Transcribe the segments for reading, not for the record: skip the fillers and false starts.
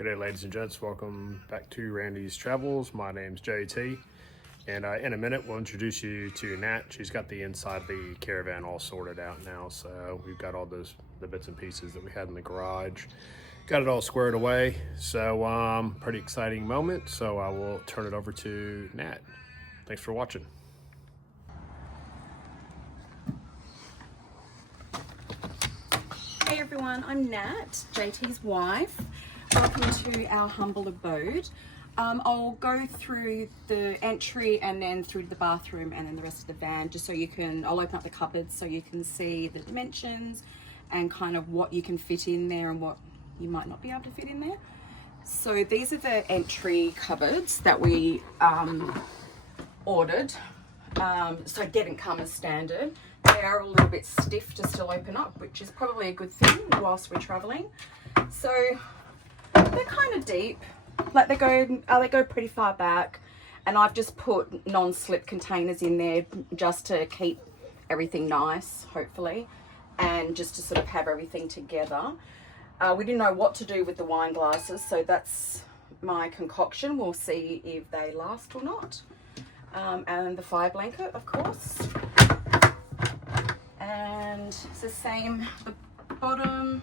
G'day ladies and gents, welcome back to Randy's Travels. My name's JT, and in a minute we'll introduce you to Nat. She's got the inside of the caravan all sorted out now, so we've got all the bits and pieces that we had in the garage. Got it all squared away, so pretty exciting moment, so I will turn it over to Nat. Thanks for watching. Hey everyone, I'm Nat, JT's wife. Welcome to our humble abode. I'll go through the entry and then through the bathroom and then the rest of the van, just so you can, I'll open up the cupboards so you can see the dimensions and kind of what you can fit in there and what you might not be able to fit in there. So these are the entry cupboards that we ordered. So it didn't come as standard. They are a little bit stiff to still open up, which is probably a good thing whilst we're traveling. So they're kind of deep, like they go pretty far back, and I've just put non-slip containers in there just to keep everything nice, hopefully, and just to sort of have everything together. We didn't know what to do with the wine glasses, so that's my concoction. We'll see if they last or not. And the fire blanket, of course. And it's the same, the bottom,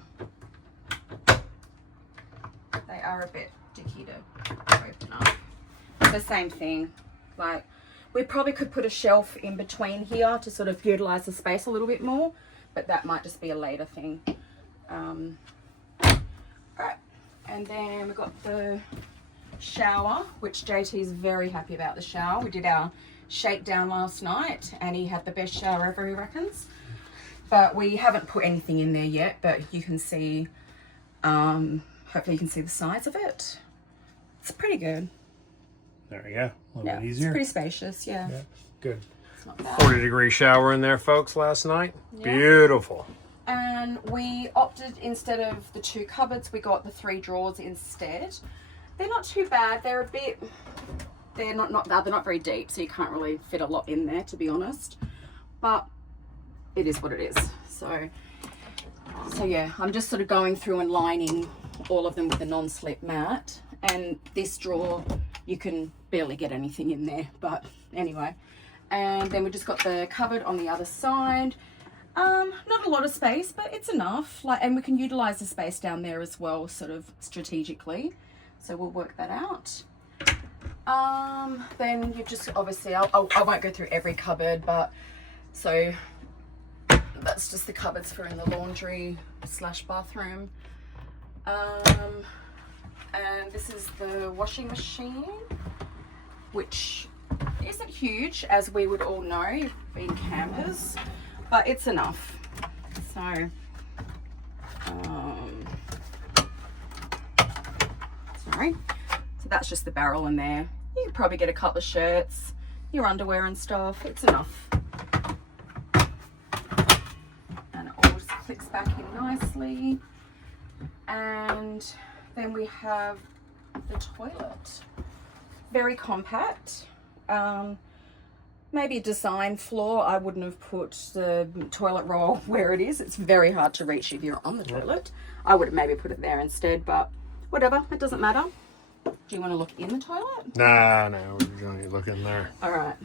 they are a bit dicky to open up. It's the same thing, like we probably could put a shelf in between here to sort of utilize the space a little bit more, but that might just be a later thing. Alright, and then we've got the shower, which JT is very happy about the shower. We did our shakedown last night and he had the best shower ever, he reckons. But we haven't put anything in there yet, but you can see, hopefully you can see the size of it. It's pretty good. There we go, a little bit easier. It's pretty spacious, yeah. Good. It's not bad. 40-degree shower in there, folks, last night. Yeah. Beautiful. And we opted, instead of the 2 cupboards, we got the 3 drawers instead. They're not too bad. They're a bit, they're not very deep, so you can't really fit a lot in there, to be honest. But it is what it is. So yeah, I'm just sort of going through and lining all of them with a non-slip mat. And this drawer, you can barely get anything in there, but anyway. And then we just got the cupboard on the other side. Not a lot of space, but it's enough. Like, and we can utilize the space down there as well, sort of strategically. So we'll work that out. Then you just obviously, I won't go through every cupboard, but so that's just the cupboards for in the laundry / bathroom. And this is the washing machine, which isn't huge, as we would all know, being campers, but it's enough. So, sorry. So that's just the barrel in there. You could probably get a couple of shirts, your underwear and stuff. It's enough. And it all just clicks back in nicely. And then we have the toilet. Very compact. Maybe a design flaw. I wouldn't have put the toilet roll where it is. It's very hard to reach if you're on the toilet. I would have maybe put it there instead, but whatever, it doesn't matter. Do you want to look in the toilet? No, we're going to look in there. All right.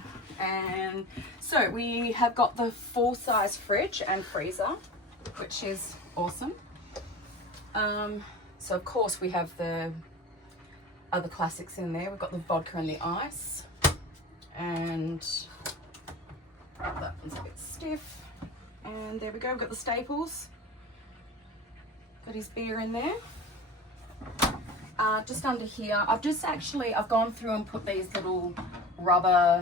And so we have got the full-size fridge and freezer, which is awesome. So of course we have the other classics in there. We've got the vodka and the ice, and that one's a bit stiff. And there we go. We've got the staples. Got his beer in there. Just under here, I've gone through and put these little rubber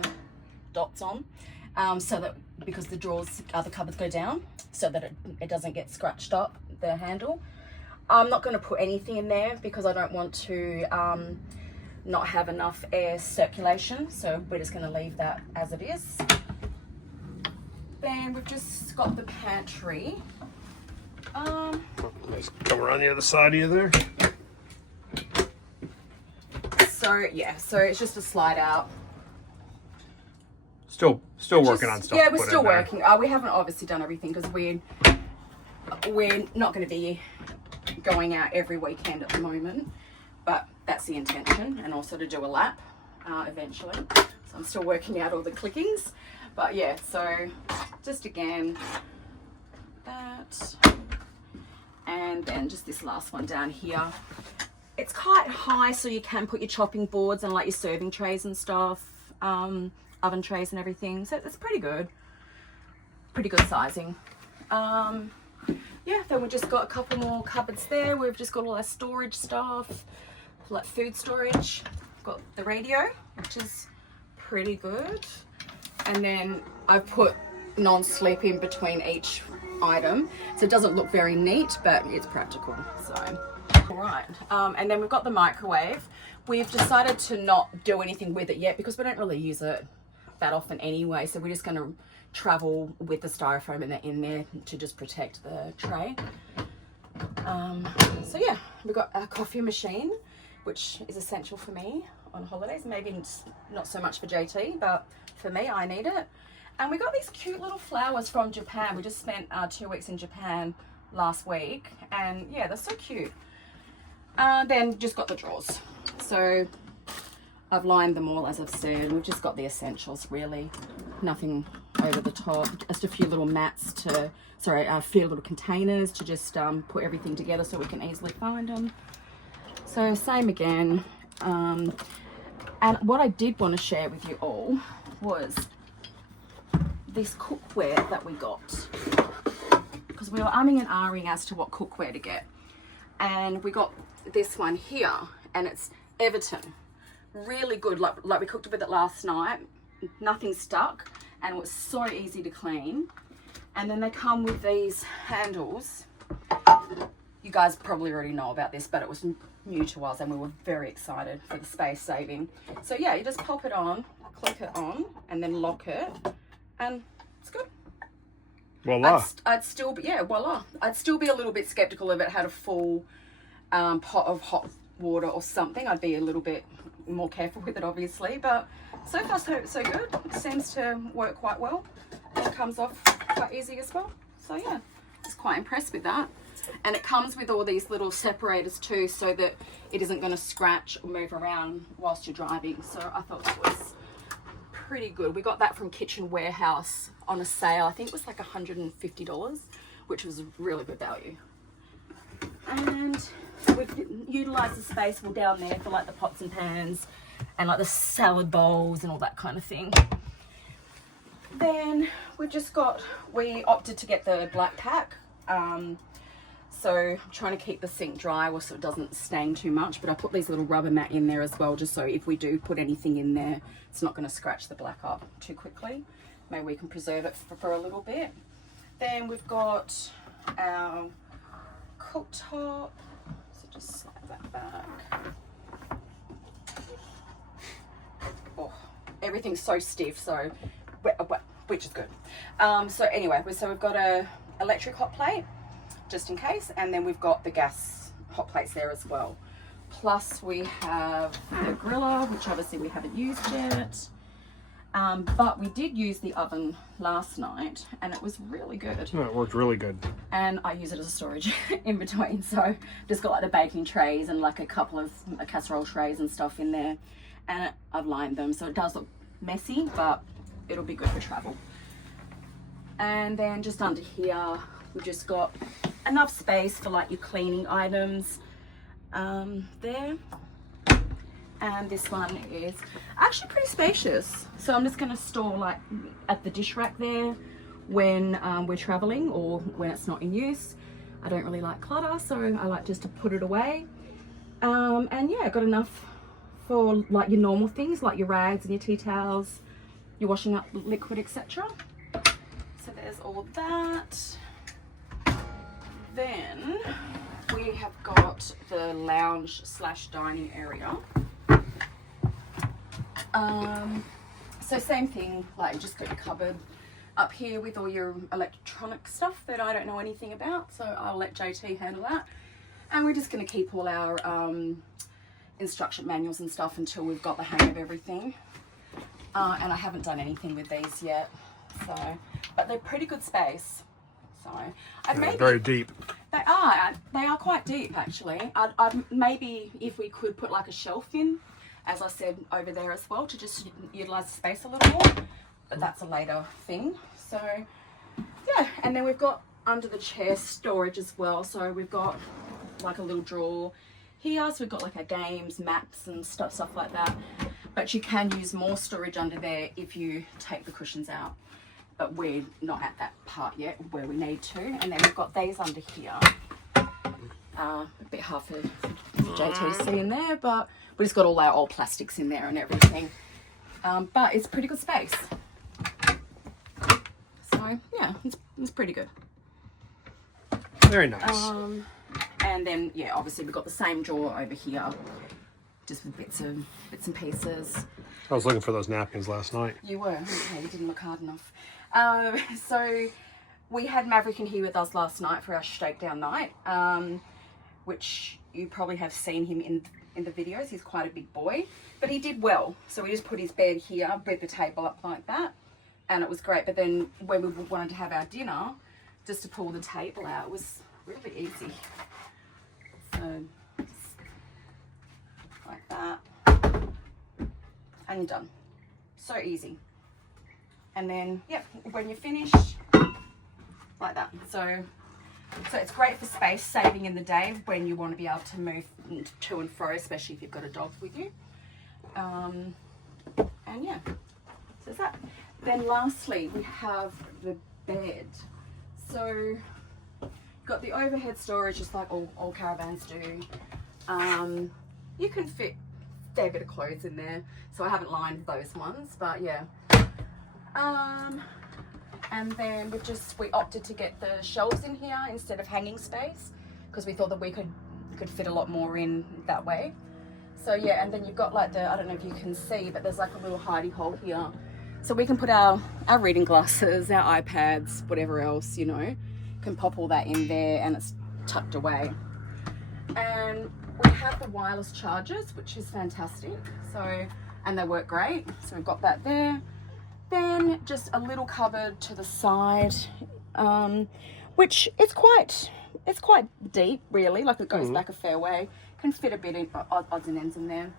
dots on, so that, because the drawers, the cupboards go down, so that it doesn't get scratched up, the handle. I'm not going to put anything in there because I don't want to not have enough air circulation, so we're just going to leave that as it is. Then we've just got the pantry. Let's come around the other side of you there. So yeah, so it's just a slide out. Still working on stuff. Yeah, we're still working. We haven't obviously done everything because we're not going to be going out every weekend at the moment. but that's the intention, and also to do a lap eventually. So I'm still working out all the clickings, but yeah, so just again that, and then just this last one down here. It's quite high, so you can put your chopping boards and like your serving trays and stuff, oven trays and everything, so it's pretty good sizing. Yeah, then we've just got a couple more cupboards there. We've just got all our storage stuff, like food storage. Got the radio, which is pretty good, and then I've put non-slip in between each item, so it doesn't look very neat, but it's practical. So all right, and then we've got the microwave. We've decided to not do anything with it yet because we don't really use it that often anyway, so we're just going to travel with the styrofoam in there to just protect the tray. So yeah, we've got a coffee machine, which is essential for me on holidays. Maybe not so much for JT, but for me, I need it. And we got these cute little flowers from Japan. We just spent 2 weeks in Japan last week, and yeah, they're so cute. Then just got the drawers. So I've lined them all, as I've said. We've just got the essentials, really. Nothing over the top. Just a few little mats to, a few little containers to just put everything together so we can easily find them. So same again. And what I did want to share with you all was this cookware that we got, because we were umming and ahhing as to what cookware to get, and we got this one here, and it's Everton. Really good, like we cooked with it last night, nothing stuck, and it was so easy to clean. And then they come with these handles. You guys probably already know about this, but it was new to us and we were very excited for the space saving. So yeah, you just pop it on, click it on, and then lock it, and it's good. Voila. I'd still be, yeah, voila. I'd still be a little bit skeptical if it had a full pot of hot water or something. I'd be a little bit more careful with it, obviously, but so far so good. It seems to work quite well. It comes off quite easy as well. So yeah, just quite impressed with that. And it comes with all these little separators too, so that it isn't going to scratch or move around whilst you're driving. So I thought that was pretty good. We got that from Kitchen Warehouse on a sale. I think it was like $150, which was really good value. And we've utilised the space all down there for like the pots and pans and like the salad bowls and all that kind of thing. Then we opted to get the black pack. So I'm trying to keep the sink dry so it doesn't stain too much, but I put these little rubber mat in there as well, just so if we do put anything in there, it's not going to scratch the black up too quickly. Maybe we can preserve it for a little bit. Then we've got our cooktop, so just slide that back. Oh, everything's so stiff, so which is good. So anyway, so we've got a electric hot plate, just in case, and then we've got the gas hot plates there as well. Plus we have the griller, which obviously we haven't used yet, but we did use the oven last night and it was really good. No, it worked really good. And I use it as a storage in between, so just got like the baking trays and like a couple of casserole trays and stuff in there, and I've lined them, so it does look messy, but it'll be good for travel. And then just under here we've just got enough space for like your cleaning items there. And this one is actually pretty spacious, so I'm just going to store like at the dish rack there when we're traveling or when it's not in use. I don't really like clutter, so I like just to put it away. And yeah, got enough for like your normal things like your rags and your tea towels, your washing up liquid, etc. So there's all that. Then we have got the lounge / dining area. So same thing, like just got your cupboard up here with all your electronic stuff that I don't know anything about, so I'll let JT handle that. And we're just going to keep all our instruction manuals and stuff until we've got the hang of everything. And I haven't done anything with these yet, so, but they're pretty good space. So very deep. They are quite deep actually. I'd maybe if we could put like a shelf in, as I said, over there as well, to just utilise the space a little more. But that's a later thing. So yeah, and then we've got under the chair storage as well. So we've got like a little drawer here. So we've got like our games, maps and stuff like that. But you can use more storage under there if you take the cushions out. But we're not at that part yet where we need to. And then we've got these under here. A bit hard for JT to see in there, but we just got all our old plastics in there and everything. But it's pretty good space. So yeah, it's pretty good. Very nice. And then yeah, obviously we've got the same drawer over here, just with bits and pieces. I was looking for those napkins last night. You were, okay, you didn't look hard enough. So we had Maverick in here with us last night for our shakedown night, which you probably have seen him in the videos. He's quite a big boy, but he did well. So we just put his bed here, bed the table up like that, and it was great. But then when we wanted to have our dinner, just to pull the table out was really easy. So like that, and you're done. So easy. And then yep, when you're finished, like that. So it's great for space saving in the day when you want to be able to move to and fro, especially if you've got a dog with you. And yeah, so that's that. Then lastly, we have the bed. So got the overhead storage, just like all caravans do. You can fit a fair bit of clothes in there, so I haven't lined those ones, but yeah. And then we opted to get the shelves in here instead of hanging space, because we thought that we could fit a lot more in that way. So yeah, and then you've got like I don't know if you can see, but there's like a little hidey hole here, so we can put our reading glasses, our iPads, whatever else, you know, can pop all that in there, and it's tucked away. And we have the wireless chargers, which is fantastic. So, and they work great. So we've got that there. Then just a little cupboard to the side, which it's quite deep really, like it goes back a fair way. Can fit a bit of odds and ends in there.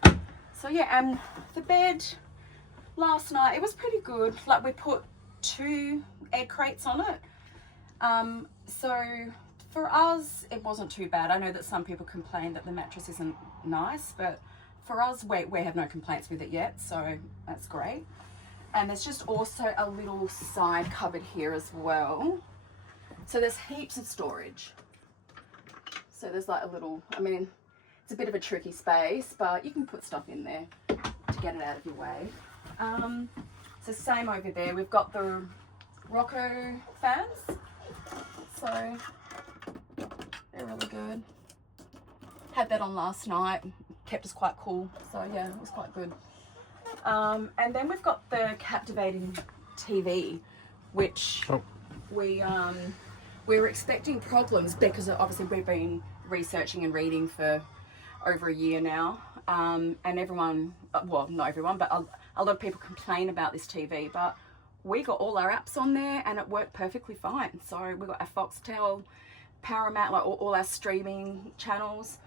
So yeah, and the bed last night, it was pretty good. Like we put 2 egg crates on it. So for us, it wasn't too bad. I know that some people complain that the mattress isn't nice, but for us, we have no complaints with it yet, so that's great. And there's just also a little side cupboard here as well. So there's heaps of storage. So there's like a little, I mean, it's a bit of a tricky space, but you can put stuff in there to get it out of your way. So same over there, we've got the Rocco fans. So they're really good. Had that on last night, kept us quite cool. So yeah, it was quite good. And then we've got the captivating TV, which we were expecting problems because obviously we've been researching and reading for over a year now. And everyone, well, not everyone, but a lot of people complain about this TV, but we got all our apps on there and it worked perfectly fine. So we got our Foxtel, Paramount, like all our streaming channels,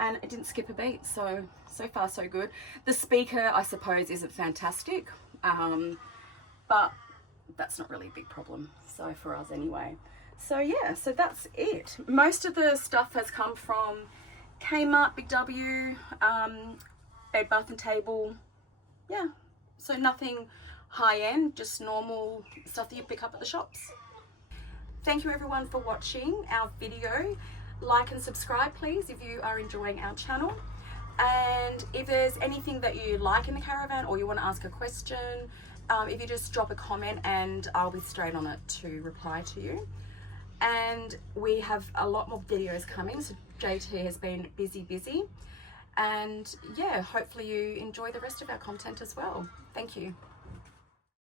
and it didn't skip a beat. So far so good. The speaker, I suppose, isn't fantastic, but that's not really a big problem, so for us anyway. So yeah, so that's it. Most of the stuff has come from Kmart, Big W, Bed Bath and Table. Yeah, so nothing high end, just normal stuff that you pick up at the shops. Thank you everyone for watching our video. Like and subscribe please if you are enjoying our channel. And if there's anything that you like in the caravan or you want to ask a question, if you just drop a comment and I'll be straight on it to reply to you. And we have a lot more videos coming, so JT has been busy. And yeah, hopefully you enjoy the rest of our content as well. Thank you.